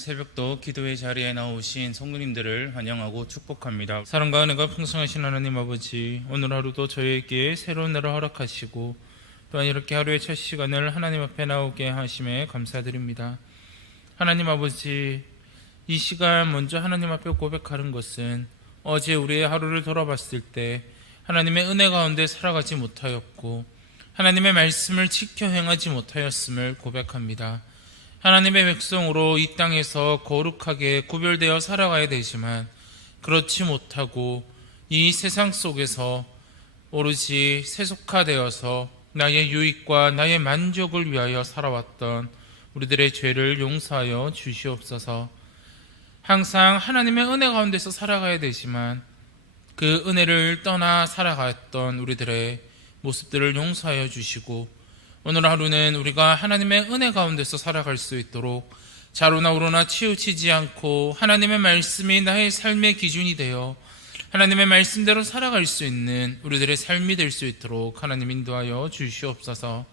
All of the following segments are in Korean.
새벽도 기도의 자리에 나오신 성도님들을 환영하고 축복합니다. 사랑과 은혜가 풍성하신 하나님 아버지, 오늘 하루도 저희에게 새로운 날을 허락하시고 또한 이렇게 하루의 첫 시간을 하나님 앞에 나오게 하심에 감사드립니다. 하나님 아버지, 이 시간 먼저 하나님 앞에 고백하는 것은 어제 우리의 하루를 돌아봤을 때 하나님의 은혜 가운데 살아가지 못하였고 하나님의 말씀을 지켜 행하지 못하였음을 고백합니다. 하나님의 백성으로 이 땅에서 거룩하게 구별되어 살아가야 되지만 그렇지 못하고 이 세상 속에서 오로지 세속화되어서 나의 유익과 나의 만족을 위하여 살아왔던 우리들의 죄를 용서하여 주시옵소서. 항상 하나님의 은혜 가운데서 살아가야 되지만 그 은혜를 떠나 살아갔던 우리들의 모습들을 용서하여 주시고 오늘 하루는 우리가 하나님의 은혜 가운데서 살아갈 수 있도록 좌로나 우로나 치우치지 않고 하나님의 말씀이 나의 삶의 기준이 되어 하나님의 말씀대로 살아갈 수 있는 우리들의 삶이 될 수 있도록 하나님 인도하여 주시옵소서.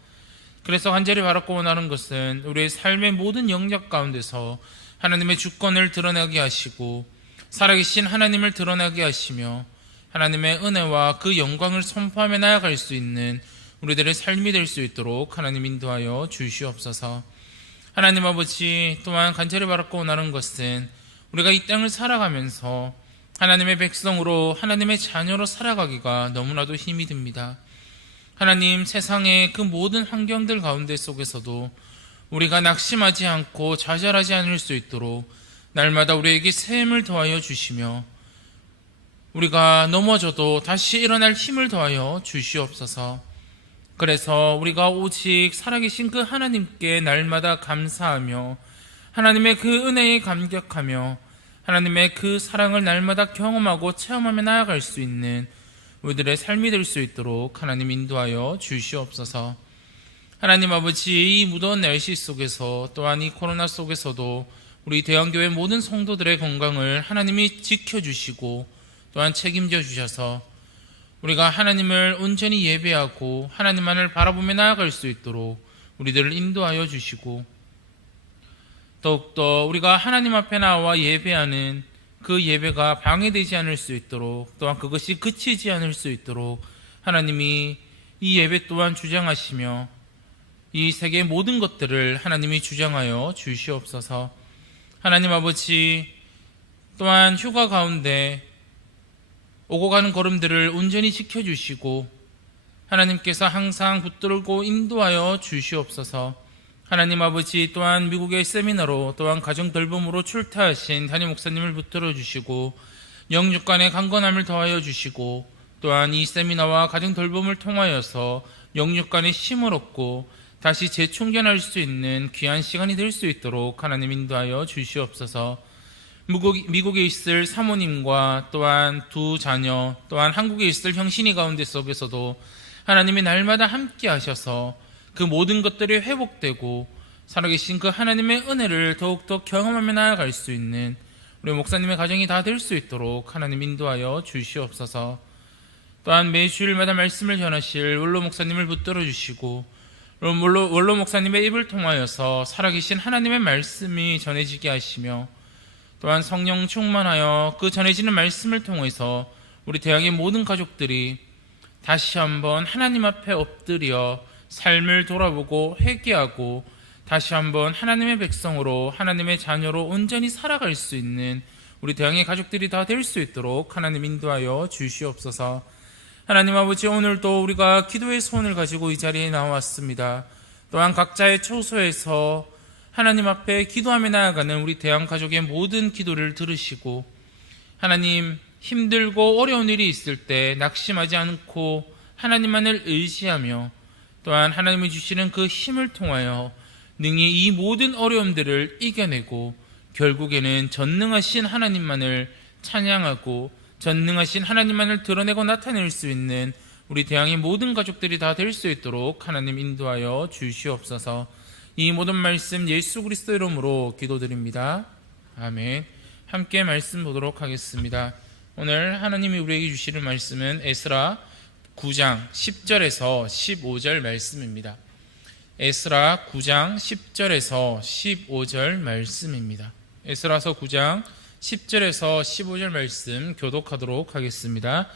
그래서 간절히 바라고 원하는 것은 우리의 삶의 모든 영역 가운데서 하나님의 주권을 드러나게 하시고 살아계신 하나님을 드러나게 하시며 하나님의 은혜와 그 영광을 선포하며 나아갈 수 있는 우리들의 삶이 될 수 있도록 하나님 인도하여 주시옵소서. 하나님 아버지, 또한 간절히 바라고 원하는 것은 우리가 이 땅을 살아가면서 하나님의 백성으로 하나님의 자녀로 살아가기가 너무나도 힘이 듭니다. 하나님, 세상의 그 모든 환경들 가운데 속에서도 우리가 낙심하지 않고 좌절하지 않을 수 있도록 날마다 우리에게 새 힘을 더하여 주시며 우리가 넘어져도 다시 일어날 힘을 더하여 주시옵소서. 그래서 우리가 오직 살아계신 그 하나님께 날마다 감사하며 하나님의 그 은혜에 감격하며 하나님의 그 사랑을 날마다 경험하고 체험하며 나아갈 수 있는 우리들의 삶이 될 수 있도록 하나님 인도하여 주시옵소서. 하나님 아버지, 이 무더운 날씨 속에서 또한 이 코로나 속에서도 우리 대형교회 모든 성도들의 건강을 하나님이 지켜주시고 또한 책임져 주셔서 우리가 하나님을 온전히 예배하고 하나님만을 바라보며 나아갈 수 있도록 우리들을 인도하여 주시고 더욱더 우리가 하나님 앞에 나와 예배하는 그 예배가 방해되지 않을 수 있도록 또한 그것이 그치지 않을 수 있도록 하나님이 이 예배 또한 주장하시며 이 세계의 모든 것들을 하나님이 주장하여 주시옵소서. 하나님 아버지, 또한 휴가 가운데 오고 가는 걸음들을 온전히 지켜주시고 하나님께서 항상 붙들고 인도하여 주시옵소서. 하나님 아버지, 또한 미국의 세미나로 또한 가정 돌봄으로 출타하신 담임 목사님을 붙들어 주시고 영육간의 강건함을 더하여 주시고 또한 이 세미나와 가정 돌봄을 통하여서 영육간의 힘을 얻고 다시 재충전할 수 있는 귀한 시간이 될 수 있도록 하나님 인도하여 주시옵소서. 미국에 있을 사모님과 또한 두 자녀, 또한 한국에 있을 형신이 가운데 속에서도 하나님이 날마다 함께 하셔서 그 모든 것들이 회복되고 살아계신 그 하나님의 은혜를 더욱더 경험하며 나아갈 수 있는 우리 목사님의 가정이 다 될 수 있도록 하나님 인도하여 주시옵소서. 또한 매주일마다 말씀을 전하실 원로 목사님을 붙들어 주시고 원로 목사님의 입을 통하여서 살아계신 하나님의 말씀이 전해지게 하시며 또한 성령 충만하여 그 전해지는 말씀을 통해서 우리 대학의 모든 가족들이 다시 한번 하나님 앞에 엎드려 삶을 돌아보고 회개하고 다시 한번 하나님의 백성으로 하나님의 자녀로 온전히 살아갈 수 있는 우리 대학의 가족들이 다 될 수 있도록 하나님 인도하여 주시옵소서. 하나님 아버지, 오늘도 우리가 기도의 소원을 가지고 이 자리에 나왔습니다. 또한 각자의 처소에서 하나님 앞에 기도하며 나아가는 우리 대한 가족의 모든 기도를 들으시고 하나님, 힘들고 어려운 일이 있을 때 낙심하지 않고 하나님만을 의지하며 또한 하나님이 주시는 그 힘을 통하여 능히 이 모든 어려움들을 이겨내고 결국에는 전능하신 하나님만을 찬양하고 전능하신 하나님만을 드러내고 나타낼 수 있는 우리 대항의 모든 가족들이 다 될 수 있도록 하나님 인도하여 주시옵소서. 이 모든 말씀 예수 그리스도 이름으로 기도드립니다. 아멘. 함께 말씀 보도록 하겠습니다. 오늘 하나님이 우리에게 주시는 말씀은 에스라 9장 10절에서 15절 말씀입니다. 에스라 9장 10절에서 15절 말씀입니다. 에스라서 9장 10절에서 15절 말씀 교독하도록 하겠습니다.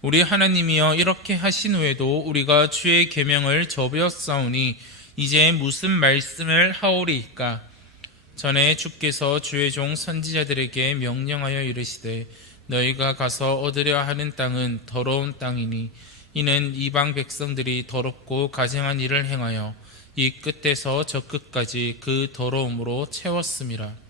우리 하나님이여 이렇게 하신 후에도 우리가 주의 계명을 저버렸사오니 이제 무슨 말씀을 하오리이까? 전에 주께서 주의 종 선지자들에게 명령하여 이르시되 너희가 가서 얻으려 하는 땅은 더러운 땅이니 이는 이방 백성들이 더럽고 가증한 일을 행하여 이 끝에서 저 끝까지 그 더러움으로 채웠음이라.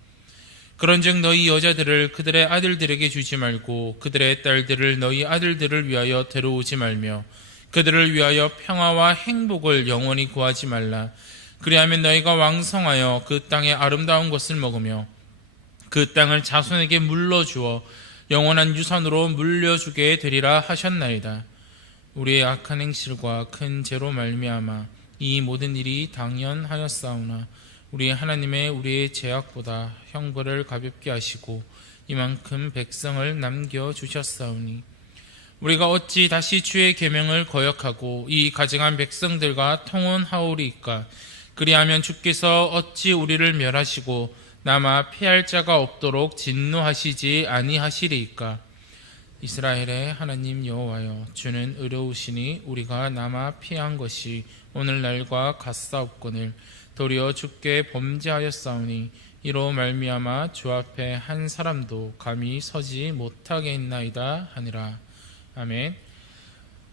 그런즉 너희 여자들을 그들의 아들들에게 주지 말고 그들의 딸들을 너희 아들들을 위하여 데려오지 말며 그들을 위하여 평화와 행복을 영원히 구하지 말라. 그리하면 너희가 왕성하여 그 땅의 아름다운 것을 먹으며 그 땅을 자손에게 물러주어 영원한 유산으로 물려주게 되리라 하셨나이다. 우리의 악한 행실과 큰 죄로 말미암아 이 모든 일이 당연하였사오나 우리 하나님의 우리의 죄악보다 형벌을 가볍게 하시고 이만큼 백성을 남겨주셨사오니 우리가 어찌 다시 주의 계명을 거역하고 이 가증한 백성들과 통혼하오리이까? 그리하면 주께서 어찌 우리를 멸하시고 남아 피할 자가 없도록 진노하시지 아니하시리이까? 이스라엘의 하나님 여호와여, 주는 의로우시니 우리가 남아 피한 것이 오늘날과 같사옵거늘 도리어 주께 범죄하였사오니 이로 말미암아 주 앞에 한 사람도 감히 서지 못하게 했나이다 하니라. 아멘.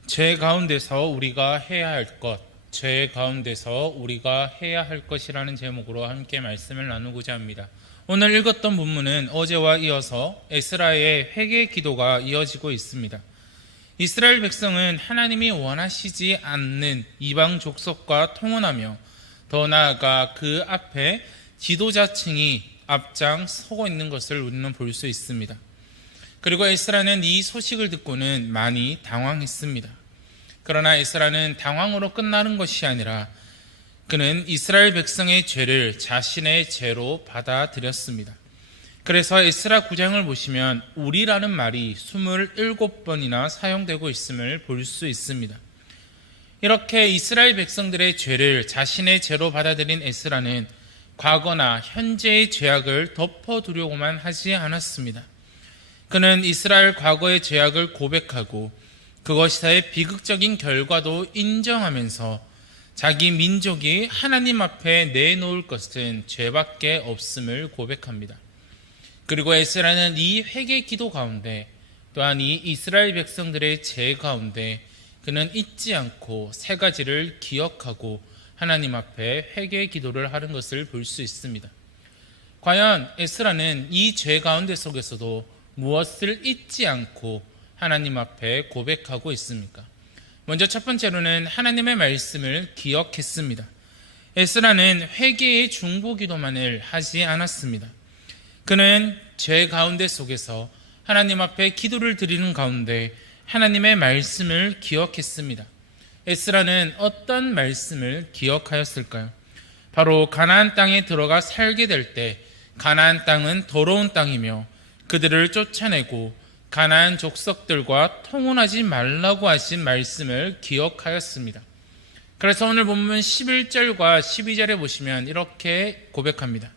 죄 가운데서 우리가 해야 할 것, 죄 가운데서 우리가 해야 할 것이라는 제목으로 함께 말씀을 나누고자 합니다. 오늘 읽었던 본문은 어제와 이어서 에스라의 회개 기도가 이어지고 있습니다. 이스라엘 백성은 하나님이 원하시지 않는 이방 족속과 통혼하며 더 나아가 그 앞에 지도자층이 앞장서고 있는 것을 우리는 볼 수 있습니다. 그리고 에스라는 이 소식을 듣고는 많이 당황했습니다. 그러나 에스라는 당황으로 끝나는 것이 아니라 그는 이스라엘 백성의 죄를 자신의 죄로 받아들였습니다. 그래서 에스라 9장을 보시면 우리라는 말이 27번이나 사용되고 있음을 볼 수 있습니다. 이렇게 이스라엘 백성들의 죄를 자신의 죄로 받아들인 에스라는 과거나 현재의 죄악을 덮어두려고만 하지 않았습니다. 그는 이스라엘 과거의 죄악을 고백하고 그것의 비극적인 결과도 인정하면서 자기 민족이 하나님 앞에 내놓을 것은 죄밖에 없음을 고백합니다. 그리고 에스라는 이 회개 기도 가운데 또한 이 이스라엘 백성들의 죄 가운데 그는 잊지 않고 세 가지를 기억하고 하나님 앞에 회개 기도를 하는 것을 볼 수 있습니다. 과연 에스라는 이 죄 가운데 속에서도 무엇을 잊지 않고 하나님 앞에 고백하고 있습니까? 먼저 첫 번째로는 하나님의 말씀을 기억했습니다. 에스라는 회개의 중보기도만을 하지 않았습니다. 그는 죄 가운데 속에서 하나님 앞에 기도를 드리는 가운데 하나님의 말씀을 기억했습니다. 에스라는 어떤 말씀을 기억하였을까요? 바로 가나안 땅에 들어가 살게 될 때 가나안 땅은 더러운 땅이며 그들을 쫓아내고 가나안 족속들과 통혼하지 말라고 하신 말씀을 기억하였습니다. 그래서 오늘 본문 11절과 12절에 보시면 이렇게 고백합니다.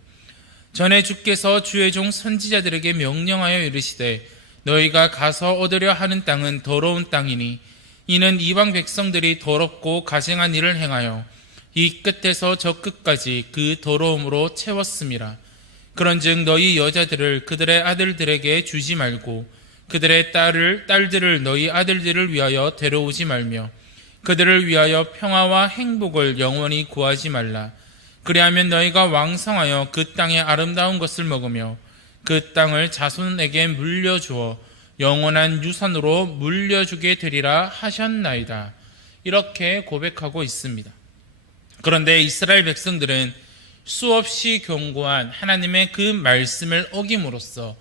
전에 주께서 주의 종 선지자들에게 명령하여 이르시되 너희가 가서 얻으려 하는 땅은 더러운 땅이니 이는 이방 백성들이 더럽고 가증한 일을 행하여 이 끝에서 저 끝까지 그 더러움으로 채웠음이라. 그런즉 너희 여자들을 그들의 아들들에게 주지 말고 그들의 딸들을 너희 아들들을 위하여 데려오지 말며 그들을 위하여 평화와 행복을 영원히 구하지 말라. 그리하면 너희가 왕성하여 그 땅의 아름다운 것을 먹으며 그 땅을 자손에게 물려주어 영원한 유산으로 물려주게 되리라 하셨나이다. 이렇게 고백하고 있습니다. 그런데 이스라엘 백성들은 수없이 경고한 하나님의 그 말씀을 어김으로써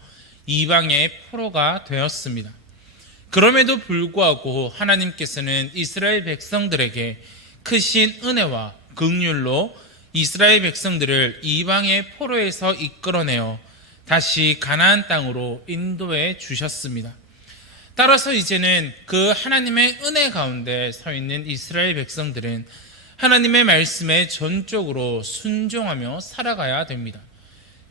이방의 포로가 되었습니다. 그럼에도 불구하고 하나님께서는 이스라엘 백성들에게 크신 은혜와 긍휼로 이스라엘 백성들을 이방의 포로에서 이끌어내어 다시 가나안 땅으로 인도해 주셨습니다. 따라서 이제는 그 하나님의 은혜 가운데 서 있는 이스라엘 백성들은 하나님의 말씀에 전적으로 순종하며 살아가야 됩니다.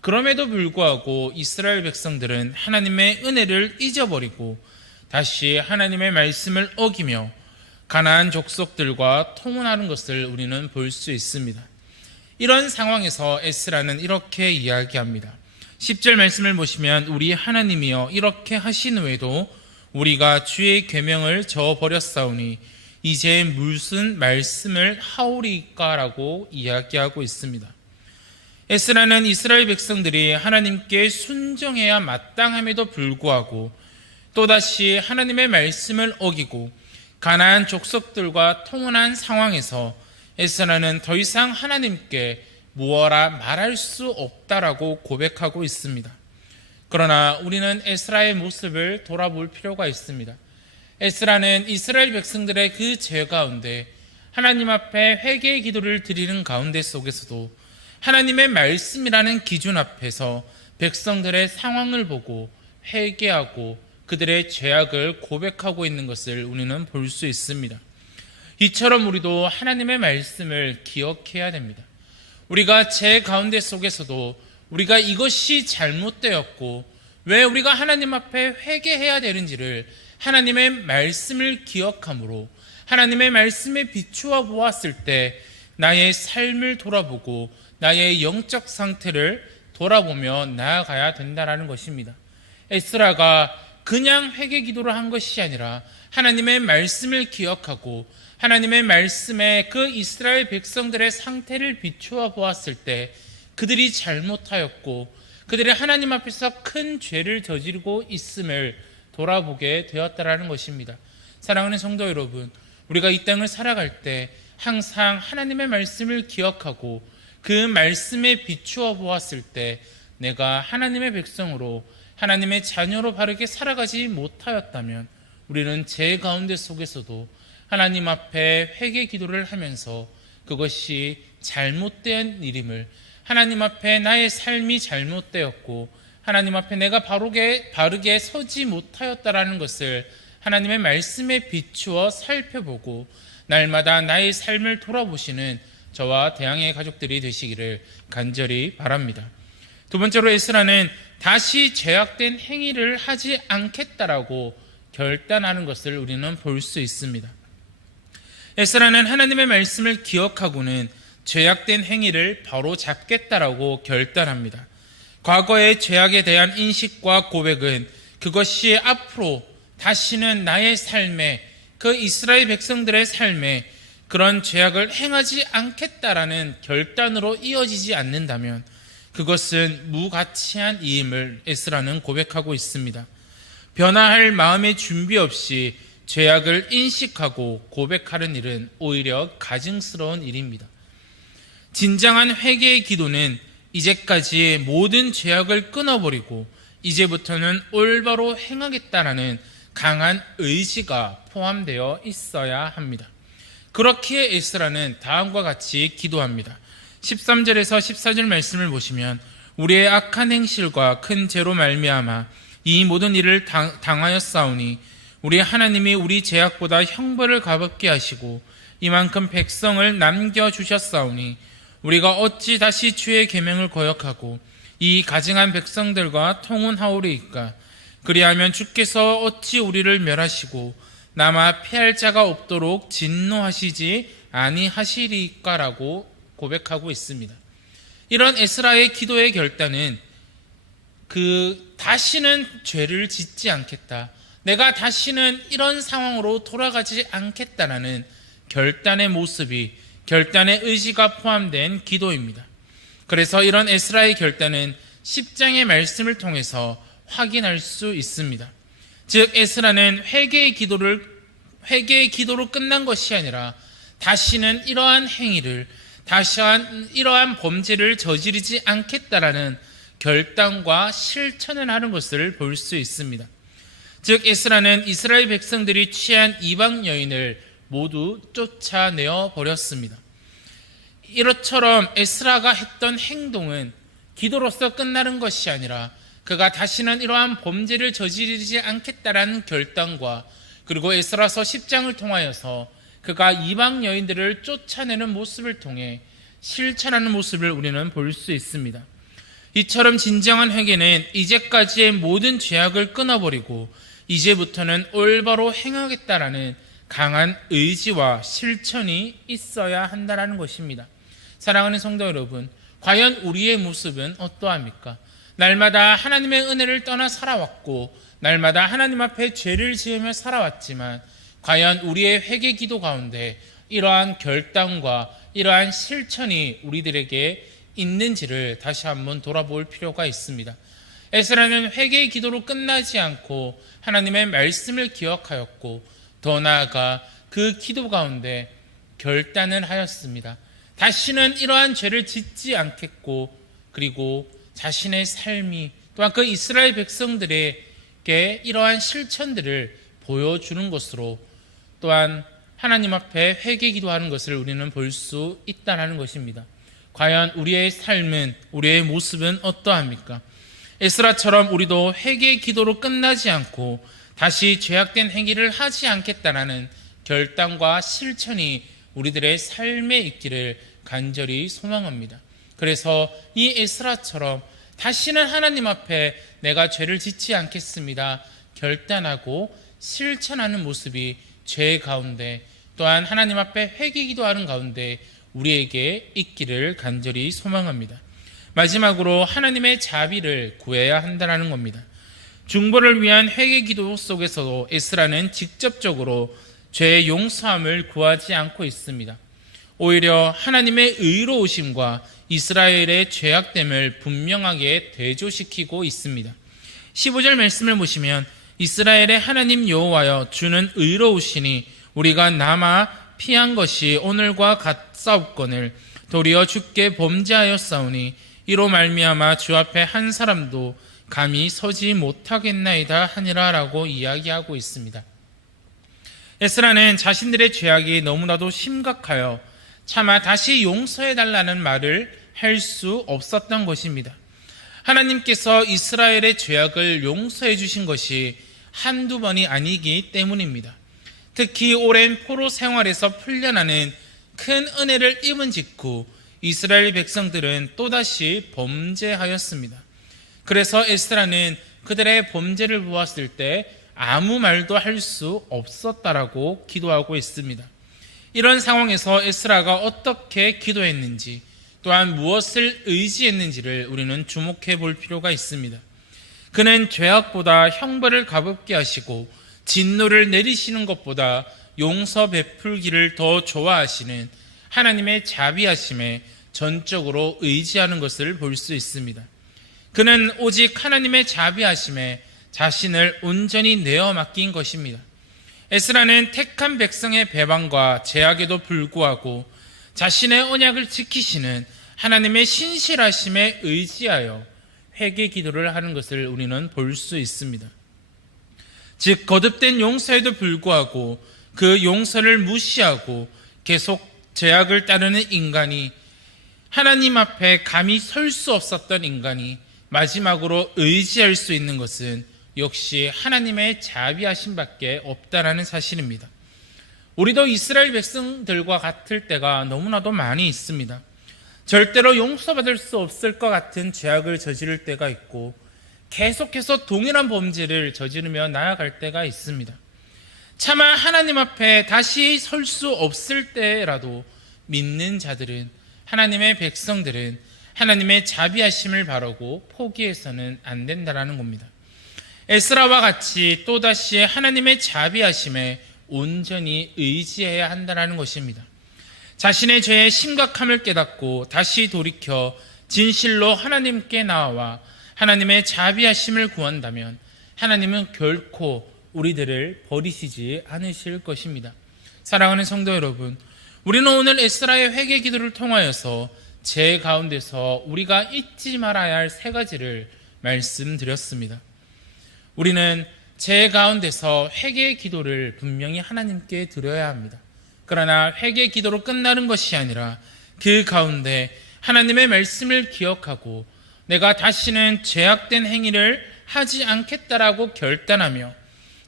그럼에도 불구하고 이스라엘 백성들은 하나님의 은혜를 잊어버리고 다시 하나님의 말씀을 어기며 가나안 족속들과 통혼하는 것을 우리는 볼 수 있습니다. 이런 상황에서 에스라는 이렇게 이야기합니다. 10절 말씀을 보시면 우리 하나님이여 이렇게 하신 후에도 우리가 주의 계명을 저버렸사오니 이제 무슨 말씀을 하오리까 라고 이야기하고 있습니다. 에스라는 이스라엘 백성들이 하나님께 순종해야 마땅함에도 불구하고 또다시 하나님의 말씀을 어기고 가나안 족속들과 통혼한 상황에서 에스라는 더 이상 하나님께 무엇라 말할 수 없다라고 고백하고 있습니다. 그러나 우리는 에스라의 모습을 돌아볼 필요가 있습니다. 에스라는 이스라엘 백성들의 그 죄 가운데 하나님 앞에 회개의 기도를 드리는 가운데 속에서도 하나님의 말씀이라는 기준 앞에서 백성들의 상황을 보고 회개하고 그들의 죄악을 고백하고 있는 것을 우리는 볼 수 있습니다. 이처럼 우리도 하나님의 말씀을 기억해야 됩니다. 우리가 죄 가운데 속에서도 우리가 이것이 잘못되었고 왜 우리가 하나님 앞에 회개해야 되는지를 하나님의 말씀을 기억함으로 하나님의 말씀에 비추어 보았을 때 나의 삶을 돌아보고 나의 영적 상태를 돌아보며 나아가야 된다는 것입니다. 에스라가 그냥 회개 기도를 한 것이 아니라 하나님의 말씀을 기억하고 하나님의 말씀에 그 이스라엘 백성들의 상태를 비추어 보았을 때 그들이 잘못하였고 그들이 하나님 앞에서 큰 죄를 저지르고 있음을 돌아보게 되었다라는 것입니다. 사랑하는 성도 여러분, 우리가 이 땅을 살아갈 때 항상 하나님의 말씀을 기억하고 그 말씀에 비추어 보았을 때 내가 하나님의 백성으로 하나님의 자녀로 바르게 살아가지 못하였다면 우리는 죄 가운데 속에서도 하나님 앞에 회개 기도를 하면서 그것이 잘못된 일임을, 하나님 앞에 나의 삶이 잘못되었고 하나님 앞에 내가 바르게 서지 못하였다라는 것을 하나님의 말씀에 비추어 살펴보고 날마다 나의 삶을 돌아보시는 저와 대항의 가족들이 되시기를 간절히 바랍니다. 두 번째로 에스라는 다시 죄악된 행위를 하지 않겠다라고 결단하는 것을 우리는 볼 수 있습니다. 에스라는 하나님의 말씀을 기억하고는 죄악된 행위를 바로 잡겠다라고 결단합니다. 과거의 죄악에 대한 인식과 고백은 그것이 앞으로 다시는 나의 삶에, 그 이스라엘 백성들의 삶에 그런 죄악을 행하지 않겠다라는 결단으로 이어지지 않는다면 그것은 무가치한 이임을 에스라는 고백하고 있습니다. 변화할 마음의 준비 없이 죄악을 인식하고 고백하는 일은 오히려 가증스러운 일입니다. 진정한 회개의 기도는 이제까지의 모든 죄악을 끊어버리고 이제부터는 올바로 행하겠다라는 강한 의지가 포함되어 있어야 합니다. 그렇기에 에스라는 다음과 같이 기도합니다. 13절에서 14절 말씀을 보시면 우리의 악한 행실과 큰 죄로 말미암아 이 모든 일을 당하였사오니 우리 하나님이 우리 죄악보다 형벌을 가볍게 하시고 이만큼 백성을 남겨주셨사오니 우리가 어찌 다시 주의 계명을 거역하고 이 가증한 백성들과 통혼하오리이까. 그리하면 주께서 어찌 우리를 멸하시고 남아 피할 자가 없도록 진노하시지 아니하시리까라고 고백하고 있습니다. 이런 에스라의 기도의 결단은 다시는 죄를 짓지 않겠다, 내가 다시는 이런 상황으로 돌아가지 않겠다라는 결단의 모습이, 결단의 의지가 포함된 기도입니다. 그래서 이런 에스라의 결단은 10장의 말씀을 통해서 확인할 수 있습니다. 즉 에스라는 회개의 기도로 끝난 것이 아니라 다시는 이러한 행위를, 이러한 범죄를 저지르지 않겠다라는 결단과 실천을 하는 것을 볼 수 있습니다. 즉 에스라는 이스라엘 백성들이 취한 이방 여인을 모두 쫓아내어 버렸습니다. 이처럼 에스라가 했던 행동은 기도로서 끝나는 것이 아니라 그가 다시는 이러한 범죄를 저지르지 않겠다라는 결단과, 그리고 에스라서 10장을 통하여서 그가 이방 여인들을 쫓아내는 모습을 통해 실천하는 모습을 우리는 볼 수 있습니다. 이처럼 진정한 회개는 이제까지의 모든 죄악을 끊어버리고 이제부터는 올바로 행하겠다라는 강한 의지와 실천이 있어야 한다는 것입니다. 사랑하는 성도 여러분, 과연 우리의 모습은 어떠합니까? 날마다 하나님의 은혜를 떠나 살아왔고 날마다 하나님 앞에 죄를 지으며 살아왔지만 과연 우리의 회개 기도 가운데 이러한 결단과 이러한 실천이 우리들에게 있는지를 다시 한번 돌아볼 필요가 있습니다. 에스라는 회개의 기도로 끝나지 않고 하나님의 말씀을 기억하였고 더 나아가 그 기도 가운데 결단을 하였습니다. 다시는 이러한 죄를 짓지 않겠고 그리고 자신의 삶이 또한 그 이스라엘 백성들에게 이러한 실천들을 보여주는 것으로 또한 하나님 앞에 회개 기도하는 것을 우리는 볼 수 있다는 것입니다. 과연 우리의 삶은, 우리의 모습은 어떠합니까? 에스라처럼 우리도 회개 기도로 끝나지 않고 다시 죄악된 행위를 하지 않겠다라는 결단과 실천이 우리들의 삶에 있기를 간절히 소망합니다. 그래서 이 에스라처럼 다시는 하나님 앞에 내가 죄를 짓지 않겠습니다 결단하고 실천하는 모습이 죄 가운데 또한 하나님 앞에 회개 기도하는 가운데 우리에게 있기를 간절히 소망합니다. 마지막으로 하나님의 자비를 구해야 한다는 겁니다. 중보를 위한 회개 기도 속에서도 에스라는 직접적으로 죄의 용서함을 구하지 않고 있습니다. 오히려 하나님의 의로우심과 이스라엘의 죄악됨을 분명하게 대조시키고 있습니다. 15절 말씀을 보시면 이스라엘의 하나님 여호와여 주는 의로우시니 우리가 남아 피한 것이 오늘과 같사옵거늘 도리어 주께 범죄하였사오니 이로 말미암아 주 앞에 한 사람도 감히 서지 못하겠나이다 하니라라고 이야기하고 있습니다. 에스라는 자신들의 죄악이 너무나도 심각하여 차마 다시 용서해달라는 말을 할 수 없었던 것입니다. 하나님께서 이스라엘의 죄악을 용서해 주신 것이 한두 번이 아니기 때문입니다. 특히 오랜 포로 생활에서 풀려나는 큰 은혜를 입은 직후 이스라엘 백성들은 또다시 범죄하였습니다. 그래서 에스라는 그들의 범죄를 보았을 때 아무 말도 할 수 없었다라고 기도하고 있습니다. 이런 상황에서 에스라가 어떻게 기도했는지 또한 무엇을 의지했는지를 우리는 주목해 볼 필요가 있습니다. 그는 죄악보다 형벌을 가볍게 하시고 진노를 내리시는 것보다 용서 베풀기를 더 좋아하시는 하나님의 자비하심에 전적으로 의지하는 것을 볼 수 있습니다. 그는 오직 하나님의 자비하심에 자신을 온전히 내어 맡긴 것입니다. 에스라는 택한 백성의 배반과 제약에도 불구하고 자신의 언약을 지키시는 하나님의 신실하심에 의지하여 회개 기도를 하는 것을 우리는 볼 수 있습니다. 즉 거듭된 용서에도 불구하고 그 용서를 무시하고 계속 제약을 따르는 인간이 하나님 앞에 감히 설 수 없었던 인간이 마지막으로 의지할 수 있는 것은 역시 하나님의 자비하심밖에 없다라는 사실입니다. 우리도 이스라엘 백성들과 같을 때가 너무나도 많이 있습니다. 절대로 용서받을 수 없을 것 같은 죄악을 저지를 때가 있고 계속해서 동일한 범죄를 저지르며 나아갈 때가 있습니다. 차마 하나님 앞에 다시 설 수 없을 때라도 믿는 자들은, 하나님의 백성들은 하나님의 자비하심을 바라고 포기해서는 안 된다는 겁니다. 에스라와 같이 또다시 하나님의 자비하심에 온전히 의지해야 한다는 것입니다. 자신의 죄의 심각함을 깨닫고 다시 돌이켜 진실로 하나님께 나아와 하나님의 자비하심을 구한다면 하나님은 결코 우리들을 버리시지 않으실 것입니다. 사랑하는 성도 여러분, 우리는 오늘 에스라의 회개 기도를 통하여서 죄 가운데서 우리가 잊지 말아야 할 세 가지를 말씀드렸습니다. 우리는 죄 가운데서 회개의 기도를 분명히 하나님께 드려야 합니다. 그러나 회개의 기도로 끝나는 것이 아니라 그 가운데 하나님의 말씀을 기억하고 내가 다시는 죄악된 행위를 하지 않겠다라고 결단하며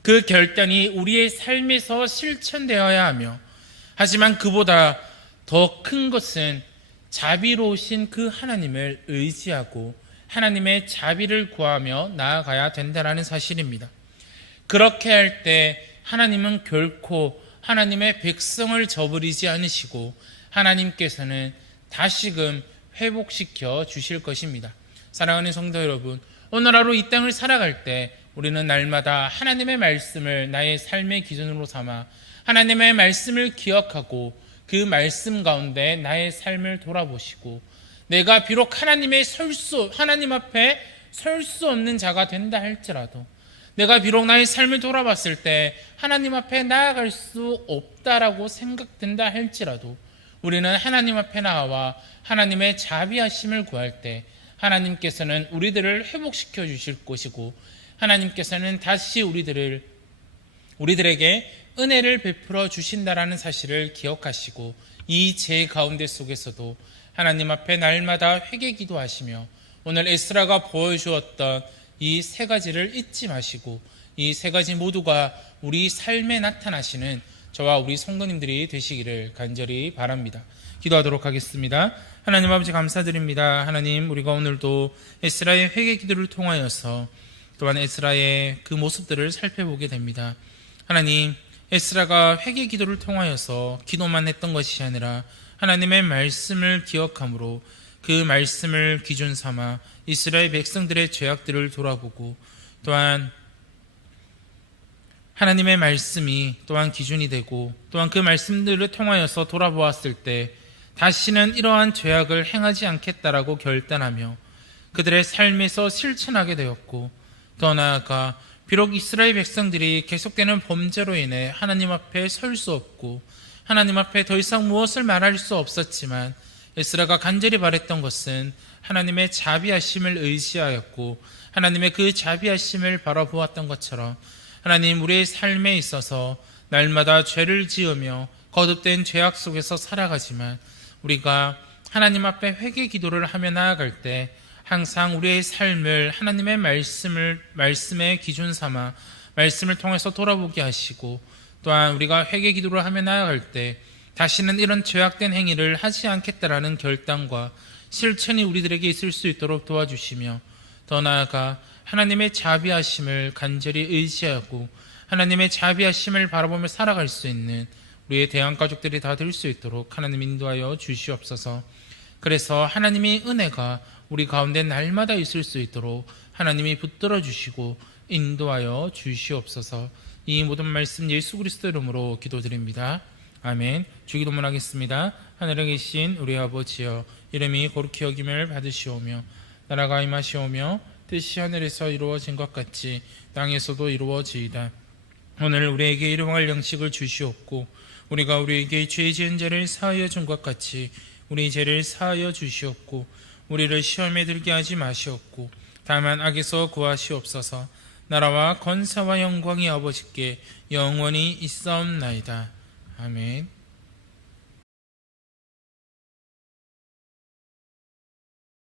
그 결단이 우리의 삶에서 실천되어야 하며, 하지만 그보다 더 큰 것은 자비로우신 그 하나님을 의지하고 하나님의 자비를 구하며 나아가야 된다는 사실입니다. 그렇게 할 때 하나님은 결코 하나님의 백성을 저버리지 않으시고 하나님께서는 다시금 회복시켜 주실 것입니다. 사랑하는 성도 여러분, 오늘 하루 이 땅을 살아갈 때 우리는 날마다 하나님의 말씀을 나의 삶의 기준으로 삼아 하나님의 말씀을 기억하고 그 말씀 가운데 나의 삶을 돌아보시고 내가 비록 하나님 앞에 설 수 없는 자가 된다 할지라도 내가 비록 나의 삶을 돌아봤을 때 하나님 앞에 나아갈 수 없다라고 생각된다 할지라도 우리는 하나님 앞에 나와 하나님의 자비하심을 구할 때 하나님께서는 우리들을 회복시켜 주실 것이고 하나님께서는 다시 우리들에게 은혜를 베풀어 주신다라는 사실을 기억하시고 이 제 가운데 속에서도 하나님 앞에 날마다 회개 기도하시며 오늘 에스라가 보여주었던 이 세 가지를 잊지 마시고 이 세 가지 모두가 우리 삶에 나타나시는 저와 우리 성도님들이 되시기를 간절히 바랍니다. 기도하도록 하겠습니다. 하나님 아버지 감사드립니다. 하나님, 우리가 오늘도 에스라의 회개 기도를 통하여서 또한 에스라의 그 모습들을 살펴보게 됩니다. 하나님, 에스라가 회개 기도를 통하여서 기도만 했던 것이 아니라 하나님의 말씀을 기억함으로 그 말씀을 기준 삼아 이스라엘 백성들의 죄악들을 돌아보고 또한 하나님의 말씀이 또한 기준이 되고 또한 그 말씀들을 통하여서 돌아보았을 때 다시는 이러한 죄악을 행하지 않겠다라고 결단하며 그들의 삶에서 실천하게 되었고 더 나아가 비록 이스라엘 백성들이 계속되는 범죄로 인해 하나님 앞에 설 수 없고 하나님 앞에 더 이상 무엇을 말할 수 없었지만 에스라가 간절히 바랬던 것은 하나님의 자비하심을 의지하였고 하나님의 그 자비하심을 바라보았던 것처럼 하나님, 우리의 삶에 있어서 날마다 죄를 지으며 거듭된 죄악 속에서 살아가지만 우리가 하나님 앞에 회개 기도를 하며 나아갈 때 항상 우리의 삶을 하나님의 말씀의 기준 삼아 말씀을 통해서 돌아보게 하시고 또한 우리가 회개 기도를 하며 나아갈 때 다시는 이런 죄악된 행위를 하지 않겠다라는 결단과 실천이 우리들에게 있을 수 있도록 도와주시며 더 나아가 하나님의 자비하심을 간절히 의지하고 하나님의 자비하심을 바라보며 살아갈 수 있는 우리의 대한가족들이 다 될 수 있도록 하나님 인도하여 주시옵소서. 그래서 하나님의 은혜가 우리 가운데 날마다 있을 수 있도록 하나님이 붙들어 주시고 인도하여 주시옵소서. 이 모든 말씀 예수 그리스도 이름으로 기도드립니다. 아멘. 주기도문 하겠습니다. 하늘에 계신 우리 아버지여, 이름이 거룩히 여김을 받으시오며 나라가 임하시오며 뜻이 하늘에서 이루어진 것 같이 땅에서도 이루어지이다. 오늘 우리에게 일용할 양식을 주시옵고 우리가 우리에게 죄 지은 자를 사하여 준 것 같이 우리 죄를 사하여 주시옵고 우리를 시험에 들게 하지 마시옵고 다만 악에서 구하시옵소서. 나라와 권세와 영광이 아버지께 영원히 있사옵나이다. 아멘.